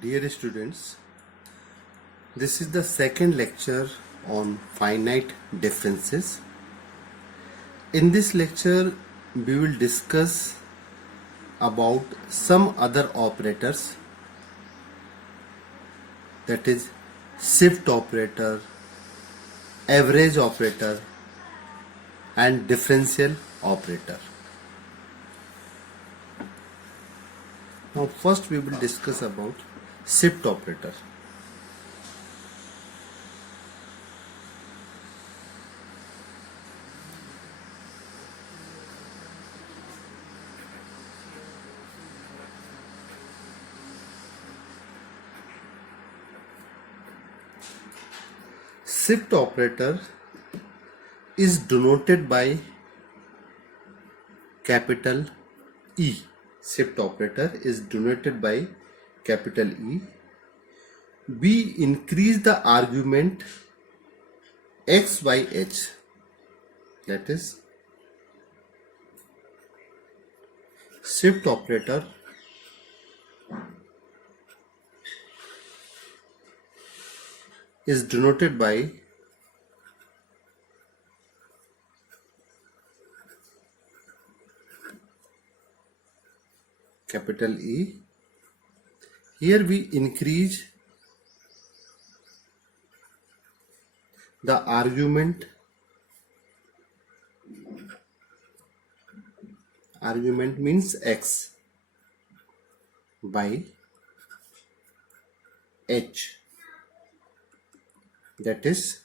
Dear students, this is the second lecture on finite differences. In this lecture, we will discuss about some other operators, that is shift operator, average operator and differential operator. Now first we will discuss about shift operator. Shift operator is denoted by capital E. Shift operator is denoted by capital E. We increase the argument x by h, that is shift operator is denoted by capital E. Here we increase the argument means x by h, that is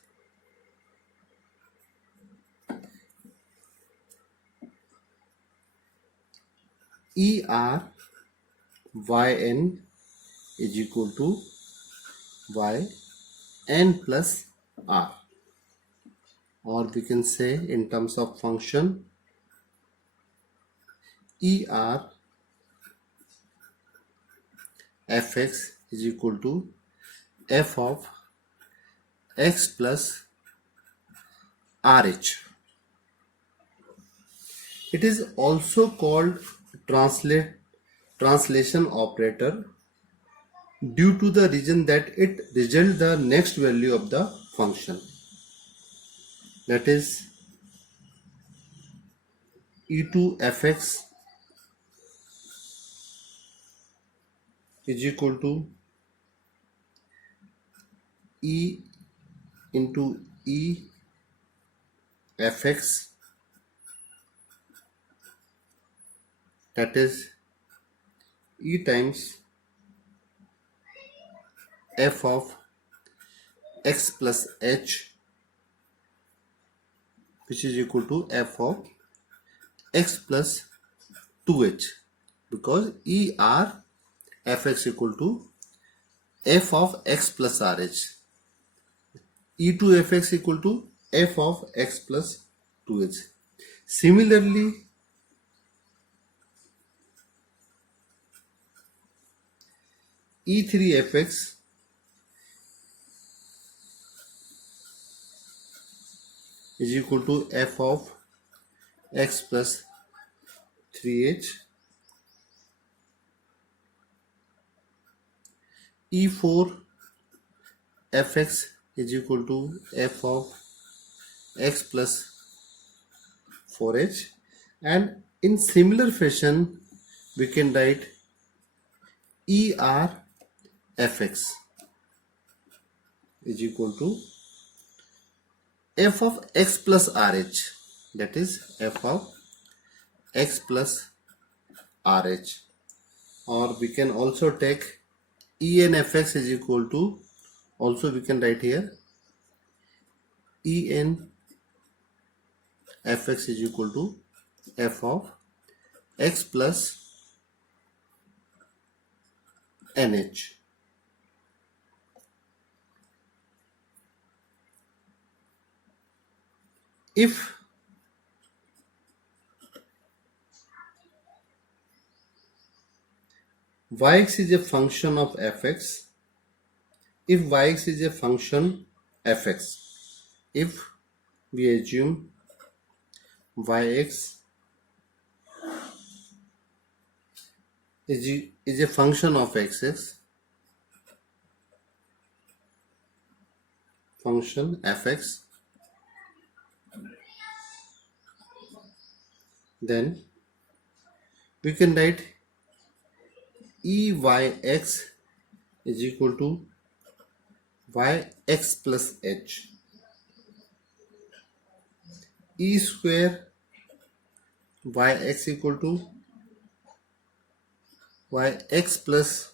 ER yn is equal to yn plus r, or we can say in terms of function ER fx is equal to f of x plus rh. It is also called translation operator due to the reason that it results the next value of the function, that is e2 fx is equal to e into e fx, that is e times f of x plus h, which is equal to f of x plus 2h, because ER fx equal to f of x plus rh, e2 fx equal to f of x plus 2h. Similarly, E3 fx is equal to f of x plus 3h, E4 fx is equal to f of x plus 4h, and in similar fashion we can write ER fx is equal to f of x plus rh, that is f of x plus rh, or we can also take En fx is equal to, also we can write here En fx is equal to f of x plus nh. If yx is a function of fx, if yx is a function fx, if we assume yx is a function of xx, function fx, then we can write eyx is equal to yx plus h, e square yx equal to yx plus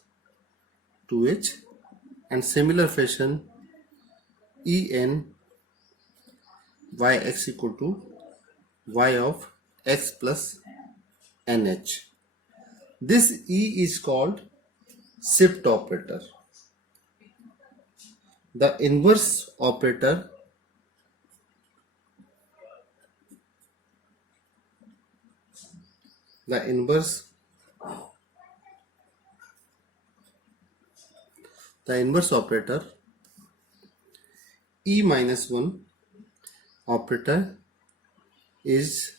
2h, and similar fashion en yx equal to y of x plus nh. This e is called shift operator. The inverse operator operator e minus 1 operator is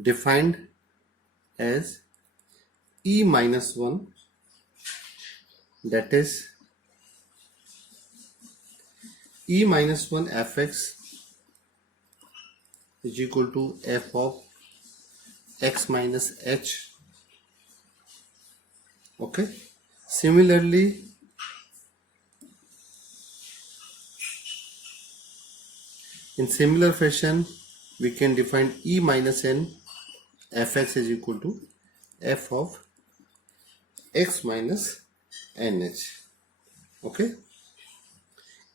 defined as e minus 1, that is e minus 1 fx is equal to f of x minus h. Okay, similarly in similar fashion we can define e minus n fx is equal to f of x minus nh. Okay,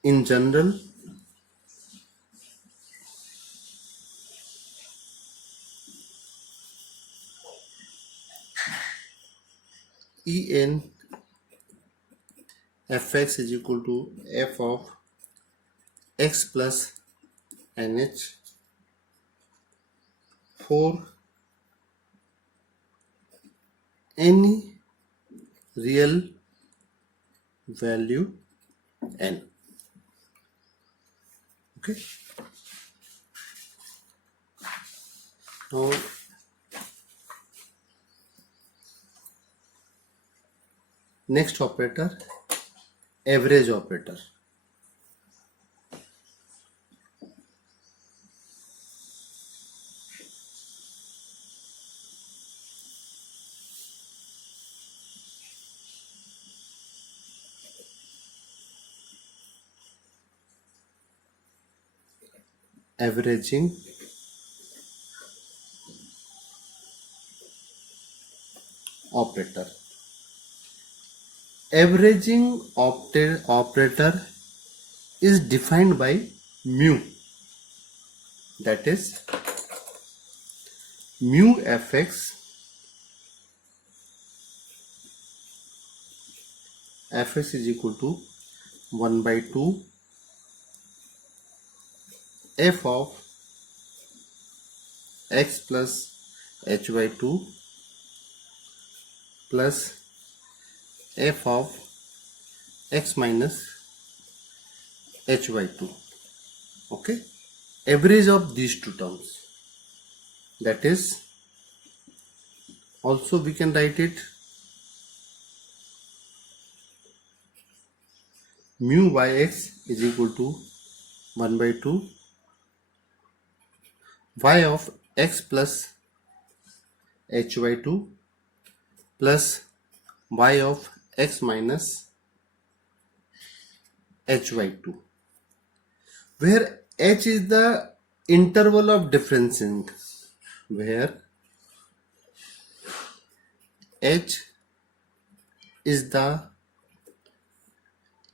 in general en fx is equal to f of x plus nh for any real value n. Okay, now next operator, average operator. Averaging operator. Averaging operator is defined by mu, that is mu fx is equal to 1 by 2 f of x plus h by 2 plus f of x minus h by 2. Okay, average of these two terms, that is also we can write it mu yx is equal to 1 by 2 y of x plus h by 2 plus y of x minus h by 2, where h is the interval of differencing, where h is the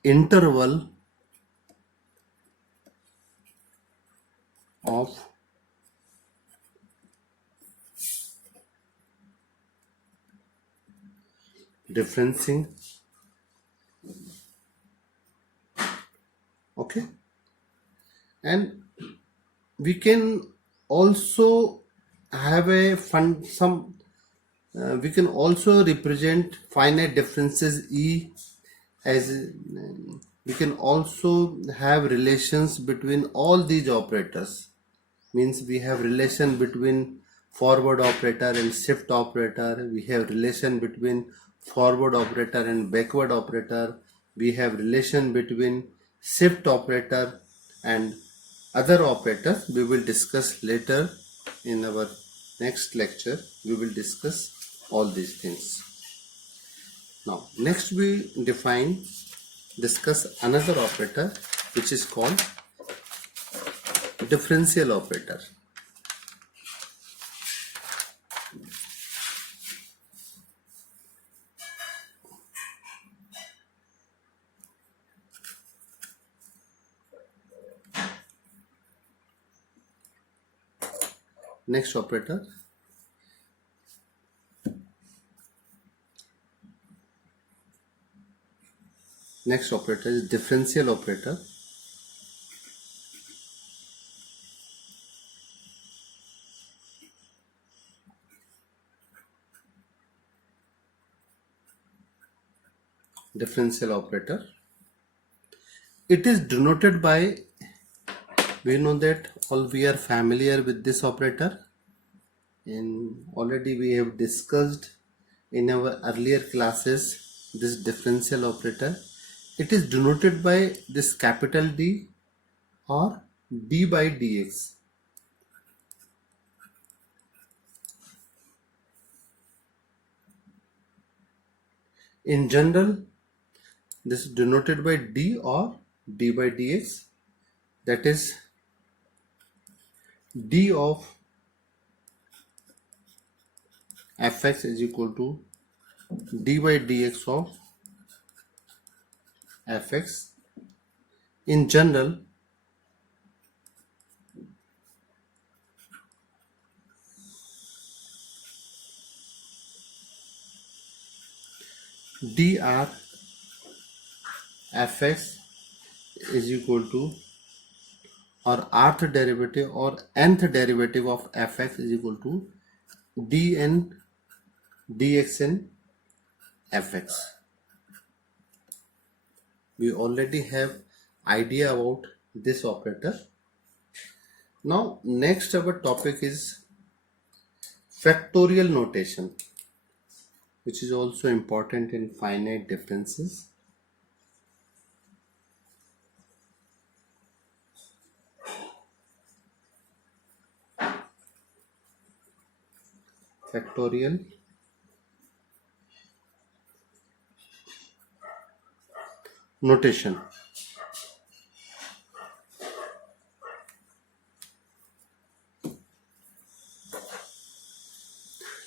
interval of differencing. Okay, and we can also have a we can also represent finite differences E as we can also have relations between all these operators. Means we have relation between forward operator and shift operator, we have relation between forward operator and backward operator, we have relation between shift operator and other operators. We will discuss later in our next lecture. We will discuss all these things. Now next we discuss another operator which is called differential operator. Next operator, is differential operator. Differential operator. It is denoted by, we know that all we are familiar with this operator, and already we have discussed in our earlier classes this differential operator. It is denoted by this capital D or d by dx. In general, this is denoted by d or d by dx, that is d of fx is equal to d by dx of fx. In general, dr fx is equal to, or rth derivative or nth derivative of fx is equal to dn dx in fx. We already have idea about this operator. Now next our topic is factorial notation, which is also important in finite differences. Factorial notation.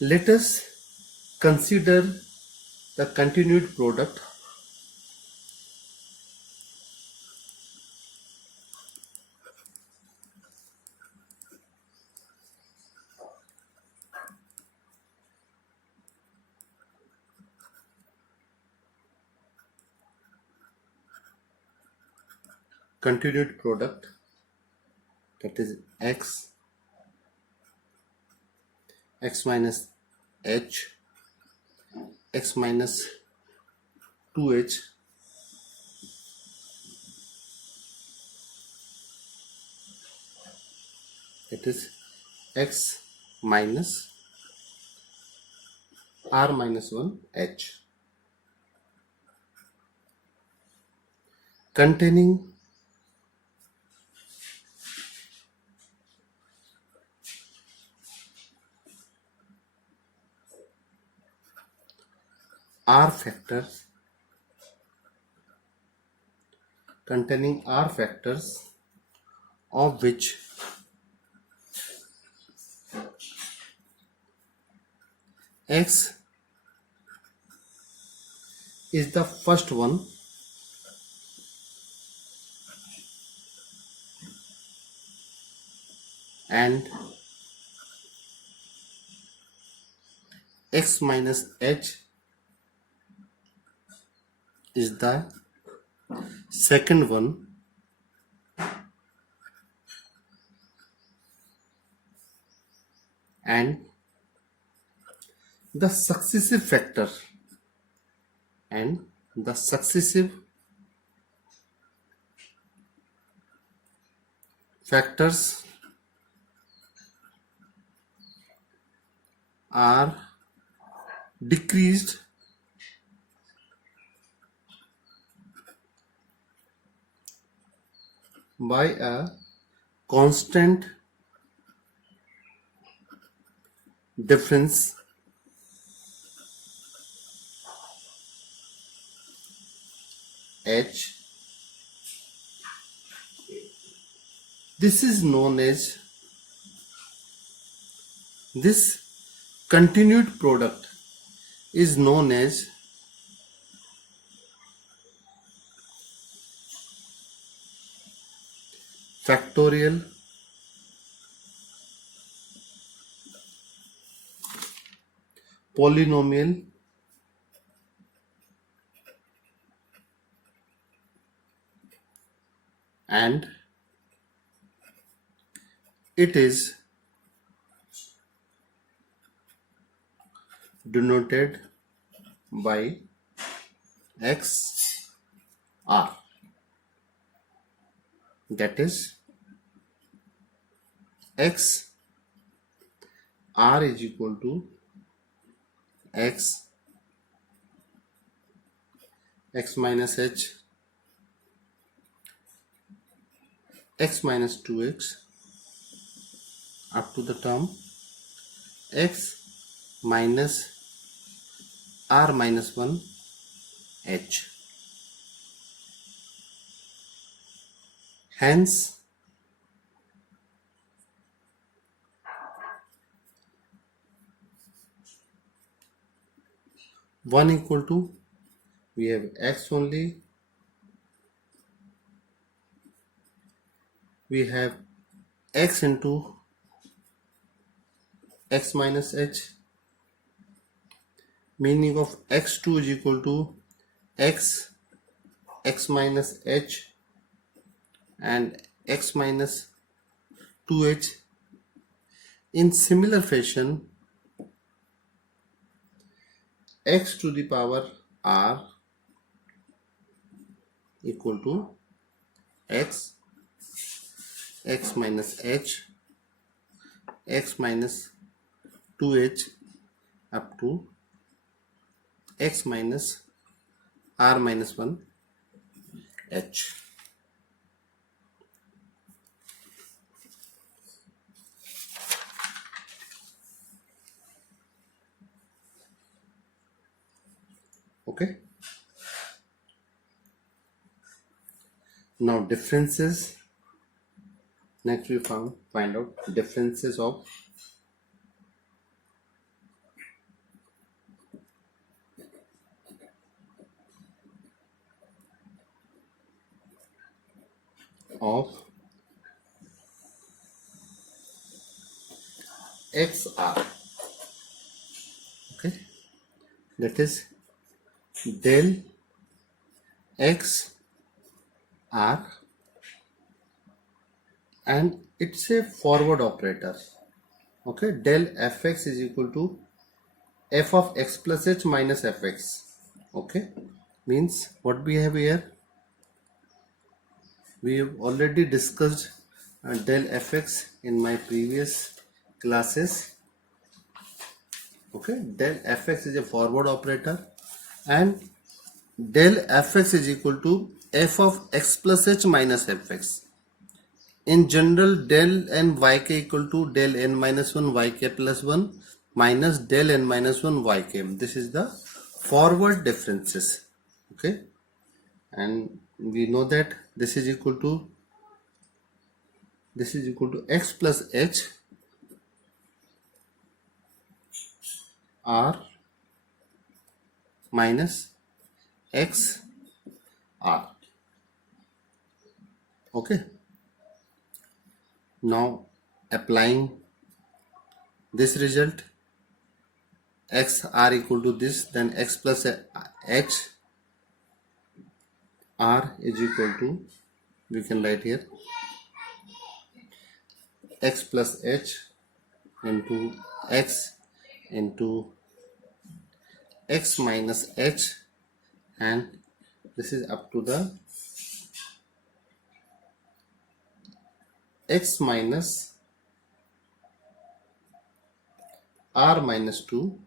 Let us consider the continued product that is x minus h, x minus 2h, that is x minus r minus 1 h, containing r factors, of which x is the first one and x minus h is the second one, and the successive factors are decreased by a constant difference h. This is known as, this continued product is known as factorial polynomial and it is denoted by x r, that is x r is equal to x minus h, x minus 2x up to the term x minus r minus 1 h. Hence, one equal to, we have x only, we have x into x minus h, meaning of x2 is equal to x minus h and x minus 2h. In similar fashion, x to the power r equal to x minus h, x minus 2h up to x minus r minus 1 h. Okay. Now differences. Next we find out differences of xr. Okay, that is del x r, and it's a forward operator. Okay, del fx is equal to f of x plus h minus fx. Okay, means what we have here, we have already discussed del fx in my previous classes. Okay, del fx is a forward operator and del fx is equal to f of x plus h minus fx. In general, del n yk equal to del n minus 1 yk plus 1 minus del n minus 1 yk. This is the forward differences. Okay, and we know that this is equal to x plus h r minus x r. Okay, now applying this result, x r equal to this, then x plus h r is equal to, we can write here x plus h into x into x minus h, and this is up to the x minus r minus 2,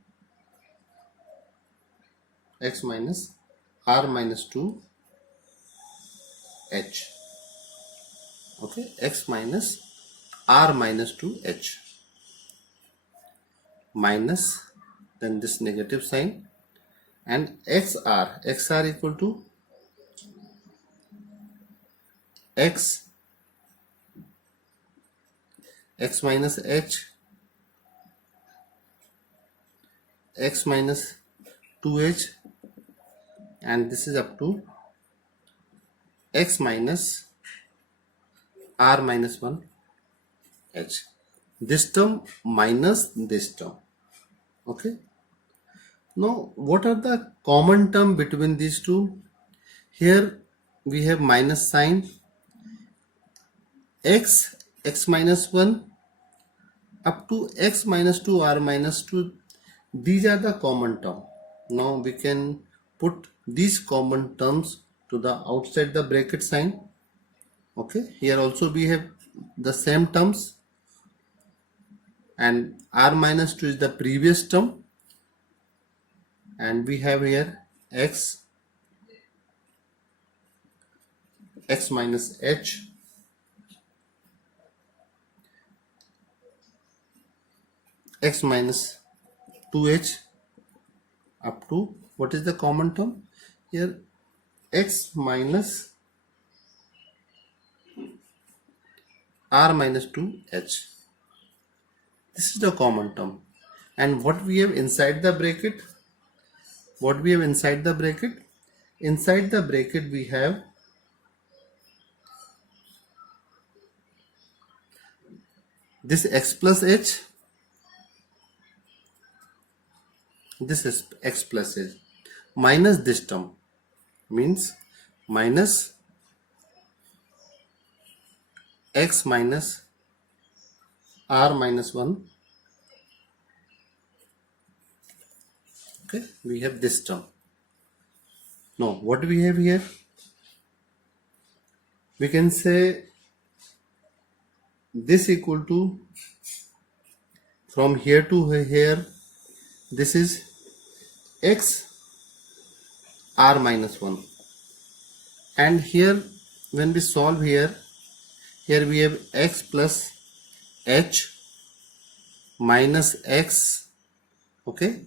x minus r minus 2 h. Okay, x minus r minus 2h minus, then this negative sign, and xr equal to x minus h, x minus 2h, and this is up to x minus r minus 1h. This term minus this term. Okay, now what are the common term between these two? Here we have minus sign, x minus 1 up to x minus 2 r minus 2. These are the common term. Now we can put these common terms to the outside the bracket sign. Okay, here also we have the same terms, and r minus 2 is the previous term, and we have here x minus h, x minus 2h up to, what is the common term here, x minus r minus 2h. This is the common term. And what we have inside the bracket, inside the bracket we have this x plus h, this is x plus h, minus this term, means minus x minus r minus 1. Okay, we have this term. Now what we have here, we can say this equal to, from here to here, this is x r minus 1, and here when we solve here we have x plus h minus x, okay,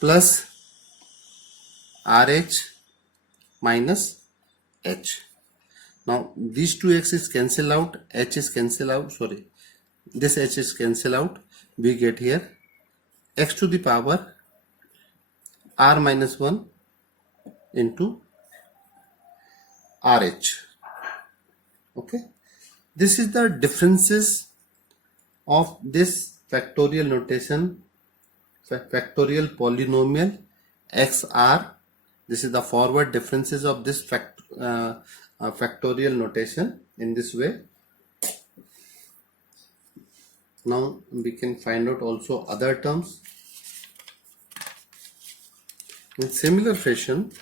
plus rh minus h. Now these two x is cancel out, h is cancel out, sorry, this h is cancel out. We get here x to the power r minus 1 into rh. Okay, this is the differences of this factorial notation, factorial polynomial xr. This is the forward differences of this factorial notation in this way. Now we can find out also other terms in similar fashion.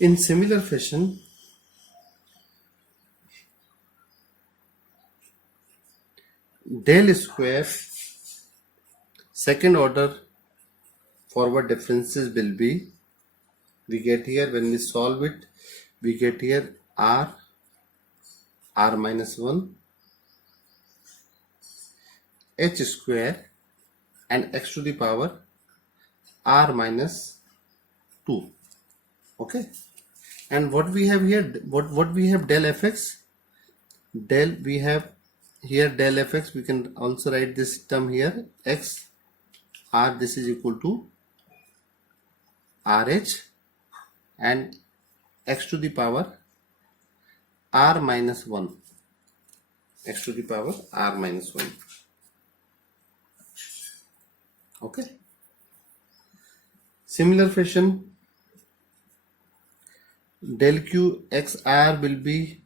In similar fashion, del square second order forward differences will be, we get here when we solve it, we get here r minus 1 h square and x to the power r minus 2. Okay, and what we have here, what we have del fx, we have here del fx. We can also write this term here, x r, this is equal to rh and x to the power r minus 1, x to the power r minus 1. Okay, similar fashion, del q x r will be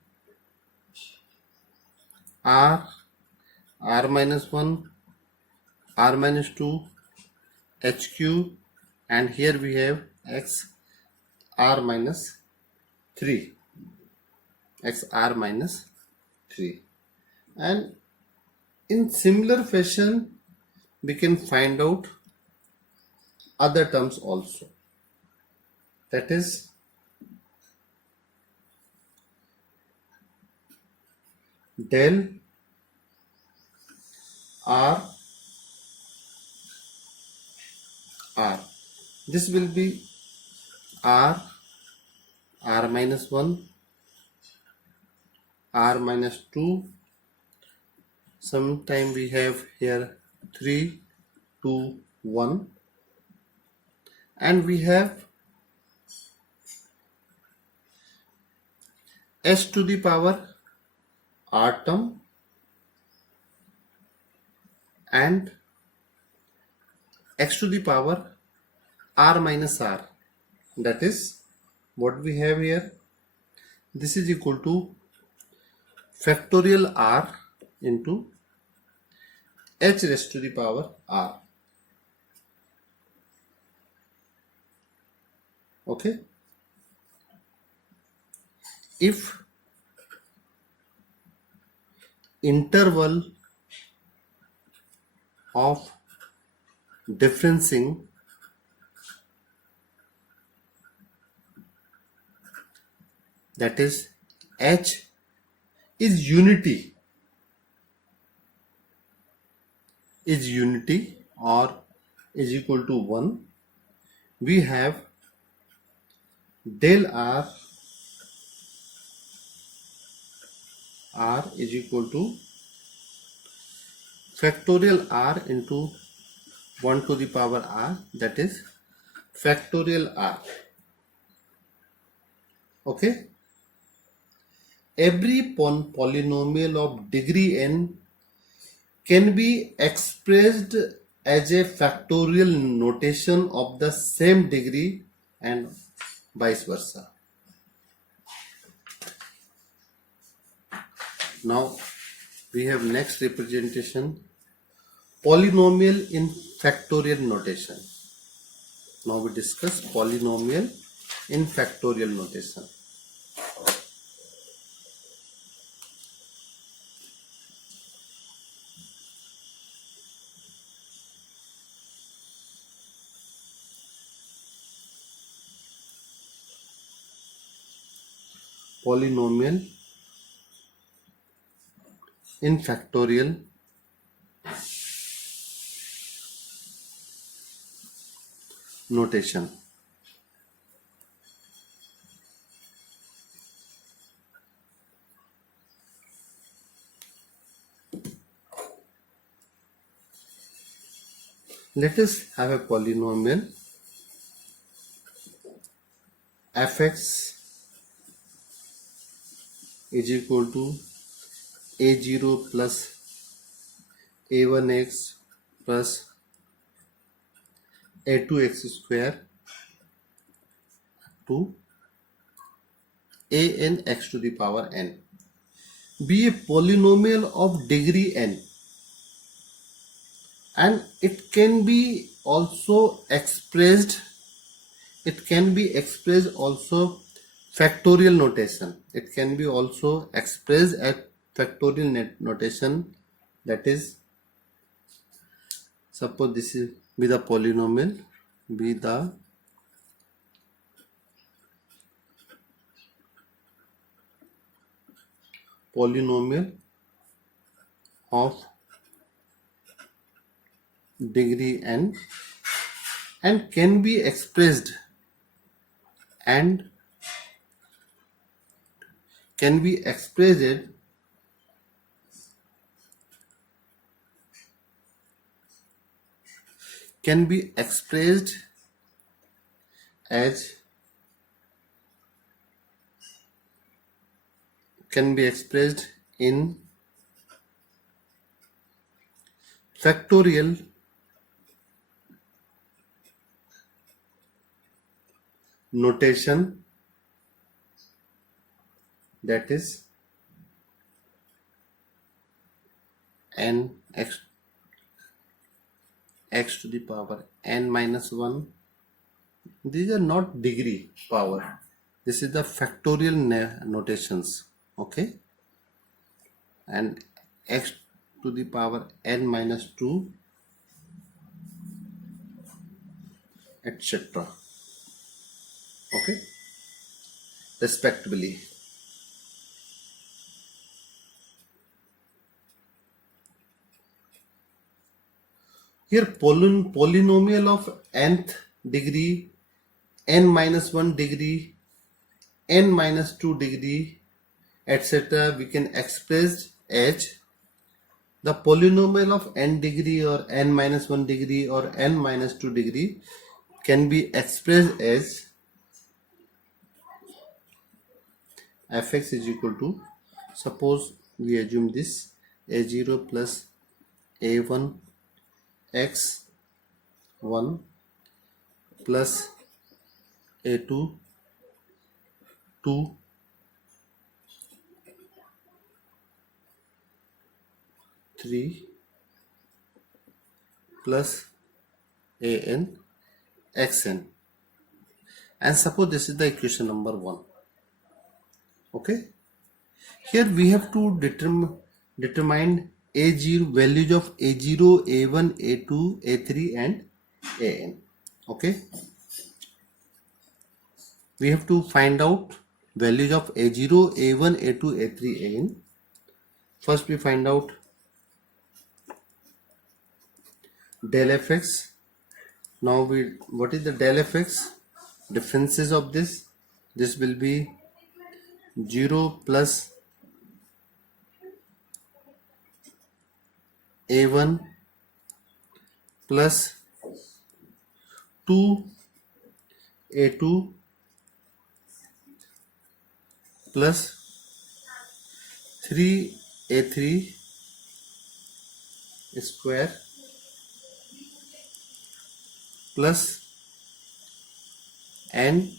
r minus 1, r minus 2, hq, and here we have x r minus 3, x r minus 3. And in similar fashion, we can find out other terms also. That is del r r. This will be r, r minus 1, r minus 2. Sometime we have here 3, 2, 1. And we have s to the power r term and x to the power r minus r. That is what we have here. This is equal to factorial r into h raised to the power r. Okay. If interval of differencing that is h is unity or is equal to 1, we have del r is equal to factorial r into 1 to the power r, that is factorial r. Okay. Every polynomial of degree n can be expressed as a factorial notation of the same degree and vice versa. Now we have next representation, polynomial in factorial notation. Now we discuss polynomial in factorial notation. Polynomial in factorial notation. Let us have a polynomial fx is equal to a0 plus a1x plus a2x square to an x to the power n be a polynomial of degree n, and it can be also expressed also factorial notation. It can be also expressed at factorial notation, that is, suppose this is be the polynomial, be the polynomial of degree n and can be expressed as in factorial notation, that is n x to the power n minus 1. These are not degree power. This is the factorial notations. Okay. and x to the power n minus 2, etc. Okay, respectively. Here polynomial of nth degree, n minus 1 degree, n minus 2 degree, etc. we can express as the polynomial of n degree or n minus 1 degree or n minus 2 degree can be expressed as fx is equal to, suppose we assume this, a0 plus a1 x1 plus a2 2 3 plus an xn, and suppose this is the equation number 1. Okay, here we have to determine a0 values of a0, a1, a2, a3 and an. Okay, we have to find out values of a0, a1, a2, a3, an. First we find out del fx. Now what is the del fx? Differences of this will be 0 plus a1 plus 2 a2 plus 3 a3 square plus n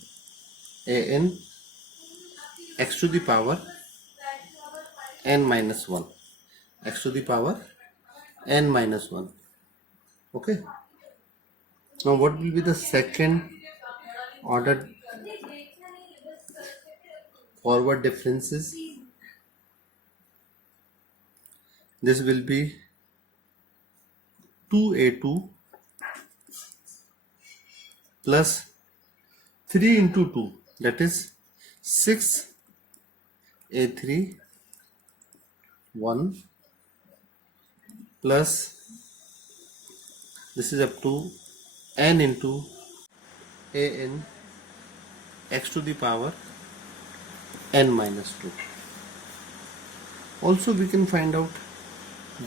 an x to the power n minus 1, x to the power n minus 1. Okay, now what will be the second order forward differences? This will be 2a2 plus 3 into 2, that is 6a3 1 plus, this is up to n into an x to the power n minus 2. Also we can find out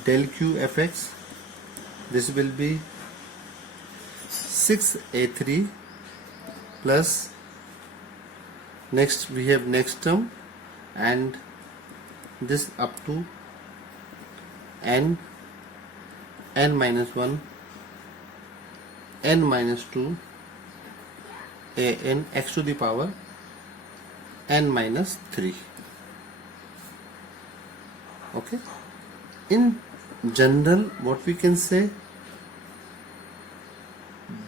del q fx. This will be 6a3 plus, next we have next term, and this up to n minus 1 n minus 2 an x to the power n minus 3. Okay, in general what we can say,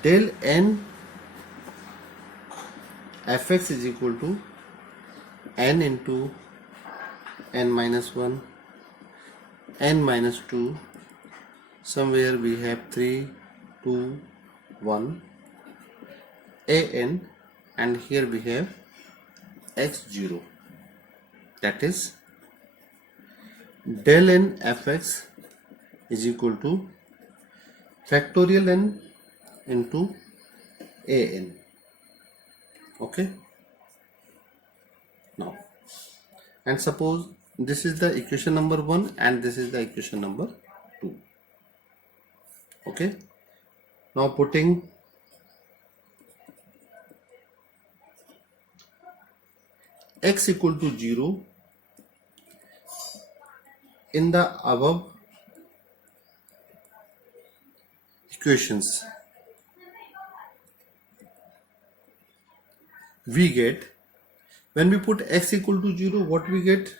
del n fx is equal to n into n minus 1 n minus 2, somewhere we have 3 2 1 an, and here we have x0, that is del n fx is equal to factorial n into an. Okay, now, and suppose this is the equation number 1 and this is the equation number 2. Okay, now putting x equal to 0 in the above equations, we get, when we put x equal to 0, what we get?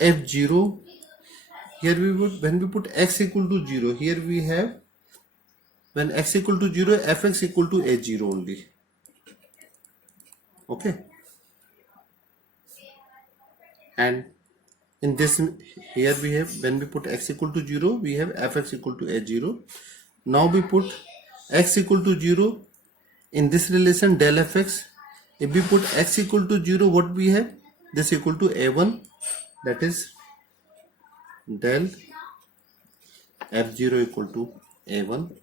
f0. Here we would, when we put x equal to 0, here we have, when x equal to 0, fx equal to a0 only. Okay, and in this, here we have, when we put x equal to 0, we have fx equal to h0. Now we put x equal to 0 in this relation del fx. If we put x equal to 0, what we have? This equal to a1, that is del f0 equal to a1.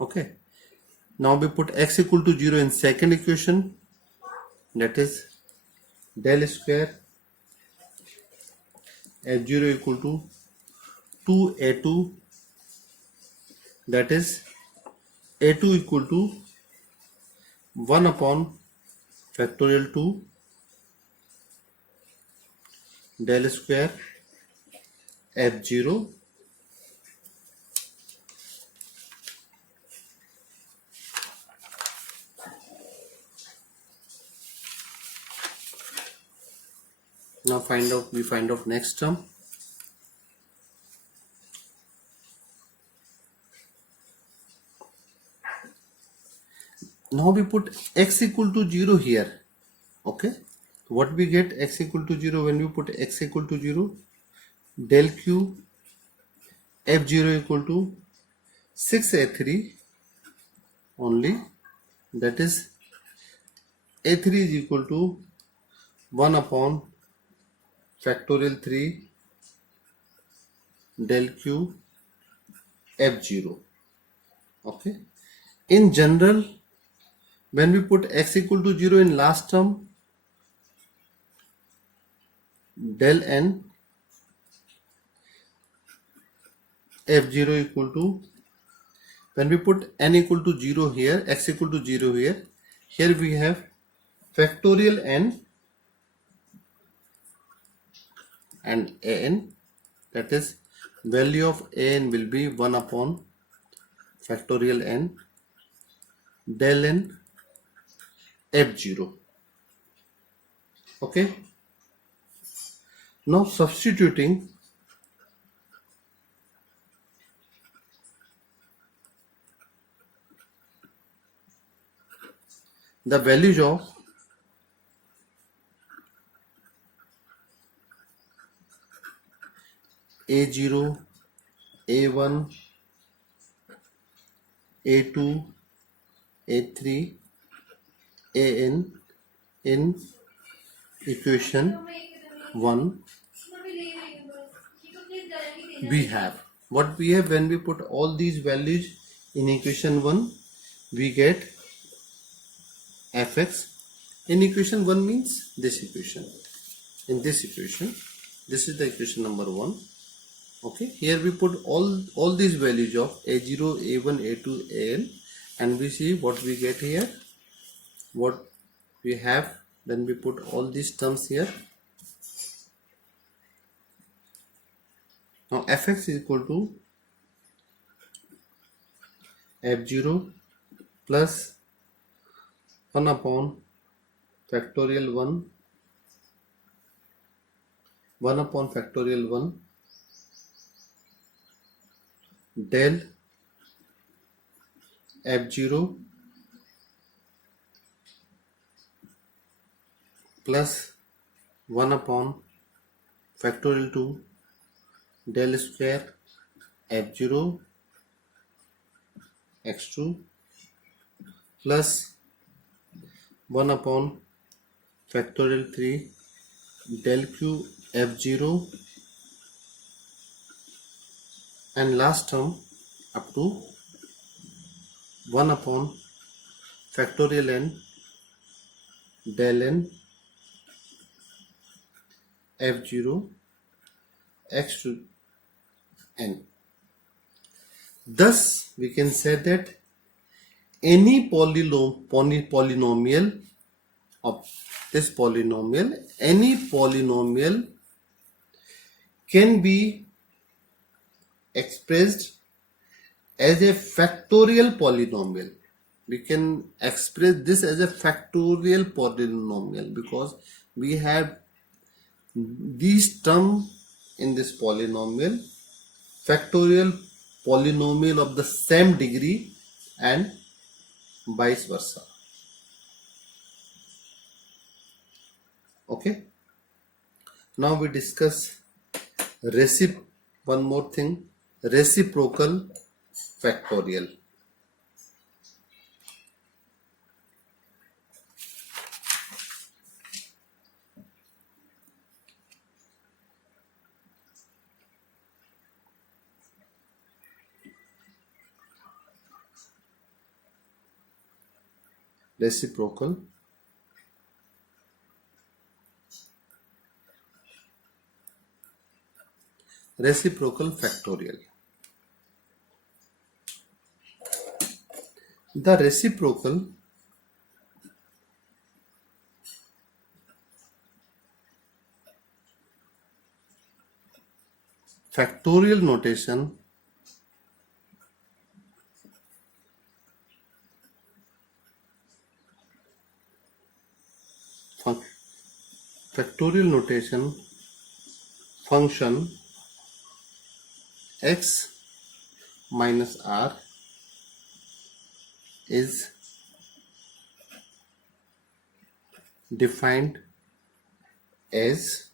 Okay. Now we put x equal to 0 in second equation, that is del square f0 equal to 2a2, that is a2 equal to 1 upon factorial 2 del square f0 Now we find out next term. Now we put x equal to 0 here. Okay, what we get? X equal to 0. When we put x equal to 0, del q f0 equal to 6a3 only, that is a3 is equal to 1 upon factorial 3 del q f0. Okay, in general, when we put x equal to 0 in last term, del n f0 equal to, when we put n equal to 0 here, x equal to 0 here we have factorial n and an, that is value of an will be 1 upon factorial n del n f0. Okay, now substituting the values of a0, a1, a2, a3, an in equation 1, we have what we have. When we put all these values in equation 1, we get fx. In equation 1 means this equation. In this equation, this is the equation number 1. Okay, here we put all these values of a0, a1, a2, an, and we see what we get here. What we have when we put all these terms here. Now fx is equal to f0 plus 1 upon factorial 1 upon factorial 1 del f0 plus 1 upon factorial 2 del square f0 x2 plus 1 upon factorial 3 del q f0, and last term up to 1 upon factorial n del n f0 x to n. Thus we can say that any polynomial of this polynomial, any polynomial can be expressed as a factorial polynomial. We can express this as a factorial polynomial because we have these terms in this polynomial, factorial polynomial of the same degree and vice versa. Okay, now we discuss One more thing, reciprocal factorial. Reciprocal factorial. The reciprocal factorial notation function x minus r is defined as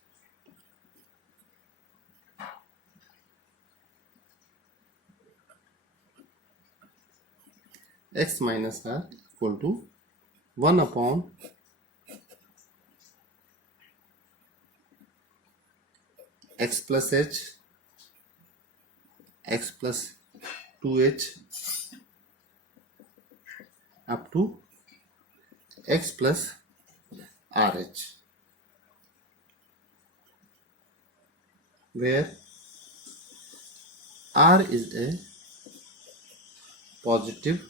x minus r equal to 1 upon x plus h, x plus 2h up to x plus rh, where r is a positive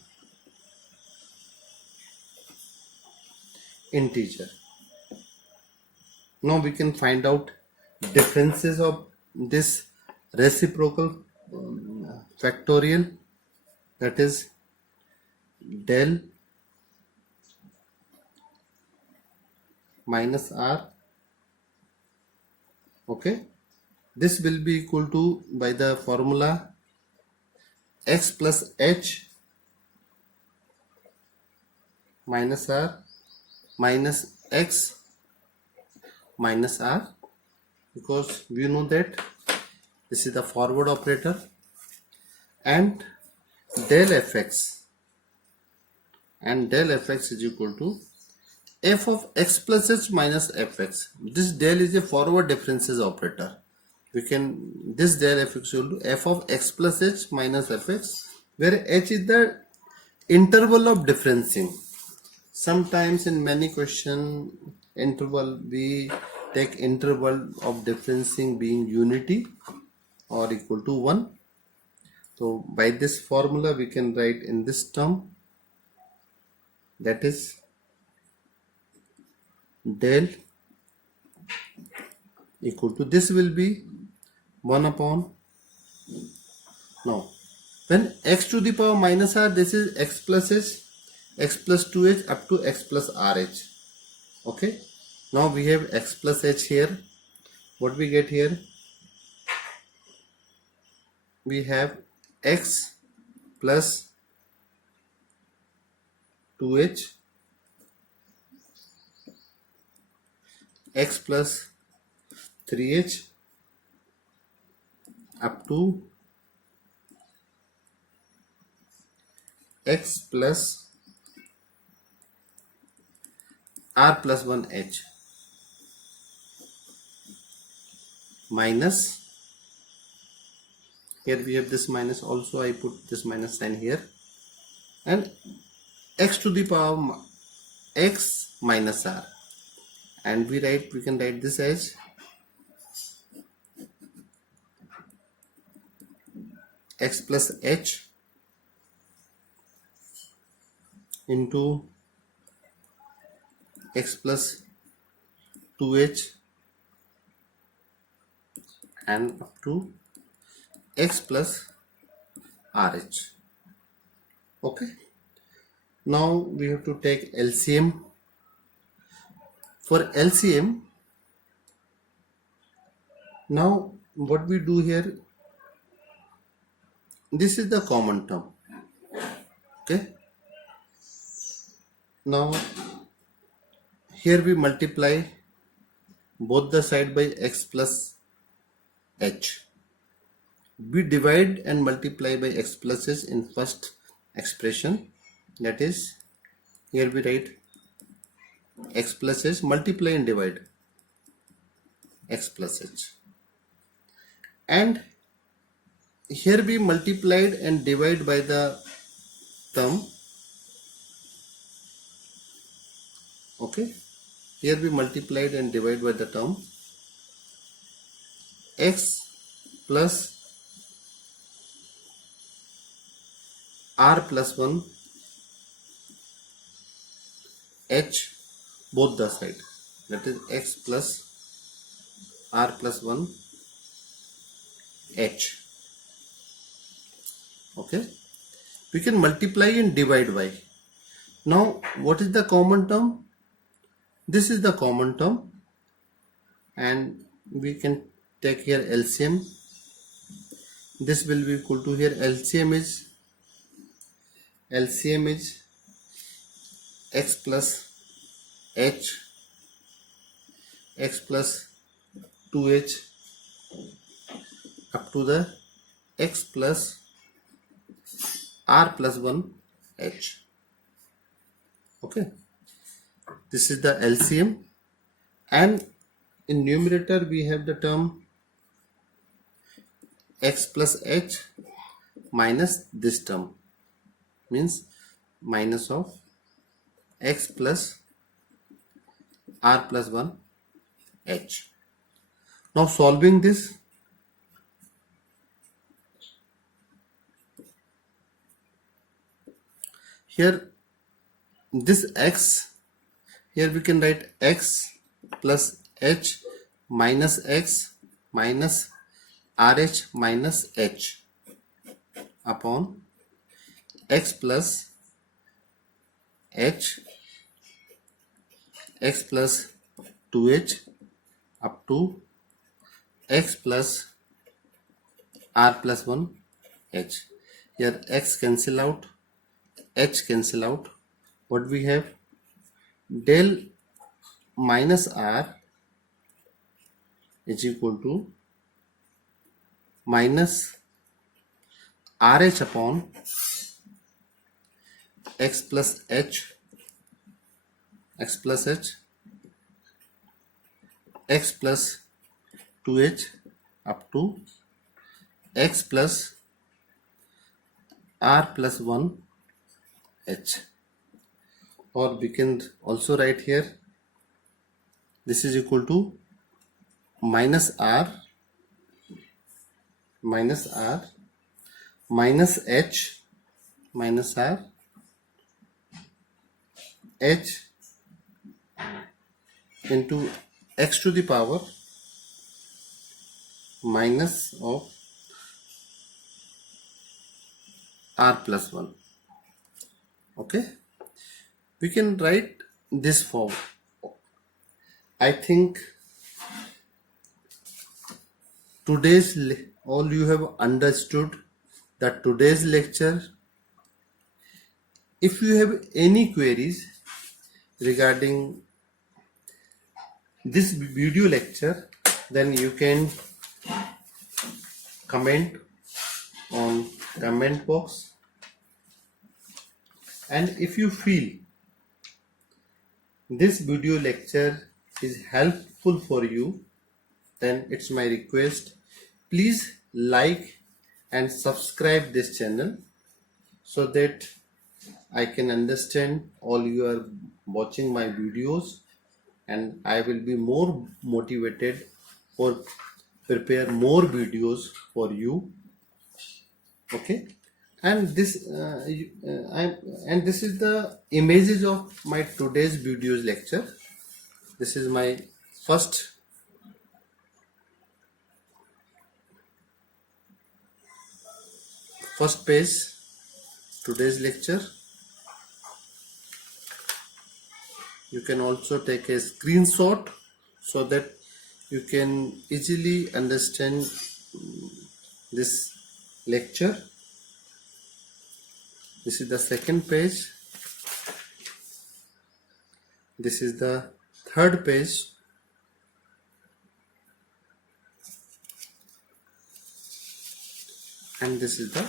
integer. Now we can find out differences of this reciprocal factorial, that is del minus r. Okay, this will be equal to, by the formula, x plus h minus r minus x minus r, because we know that this is the forward operator, and del fx is equal to f of x plus h minus fx. This del is a forward differences operator. We can, this del fx is equal to f of x plus h minus fx, where h is the interval of differencing. Sometimes in many question interval we take interval of differencing being unity or equal to 1. So by this formula we can write in this term, that is del equal to, this will be 1 upon, no, when x to the power minus r, this is x plus h, x plus 2h up to x plus rh. Okay, now we have x plus h here. What we get here? We have x plus 2h, x plus 3h up to x plus r plus 1h minus, here we have this minus, also I put this minus sign here, and x to the power x minus r, and we can write this as x plus h into x plus 2h and up to x plus rh. Okay, now we have to take LCM. For LCM, now what we do here, this is the common term. Okay, now here we multiply both the side by x plus h. We divide and multiply by x plus h in first expression. That is, here we write x plus h, multiply and divide x plus h. And here we multiplied and divide by the term. Okay, here we multiplied and divide by the term x plus r plus 1 h, both the side. That is x plus r plus 1 h. Okay, we can multiply and divide by. Now what is the common term? This is the common term, and we can take here LCM. This will be equal to, here LCM is x plus h, x plus 2h up to the x plus r plus 1 h. Okay, this is the LCM, and in numerator we have the term x plus h minus this term, means minus of x plus r plus 1 h. Now solving this, here this x, here we can write x plus h minus x minus rh minus h upon x plus h, x plus 2h up to x plus r plus 1 h. Here x cancel out, h cancel out. What we have? Del minus r is equal to minus rh upon x plus h, x plus h, x plus 2h up to x plus r plus 1 h. Or we can also write here, this is equal to minus r minus h minus r h into x to the power minus of r plus 1. Okay, we can write this form. I think today's all you have understood that today's lecture. If you have any queries regarding this video lecture, then you can comment on comment box. And if you feel this video lecture is helpful for you, then it's my request, please like and subscribe this channel so that I can understand all you are watching my videos, and I will be more motivated for prepare more videos for you. Okay, and this this is the images of my today's videos lecture. This is my first page, today's lecture. You can also take a screenshot so that you can easily understand this lecture. This is the second page. This is the third page. and this is the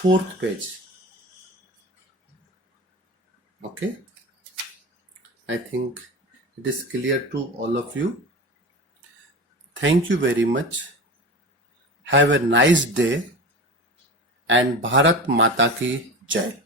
fourth page. Okay, I think it is clear to all of you. Thank you very much. Have a nice day and Bharat Mata ki Jai.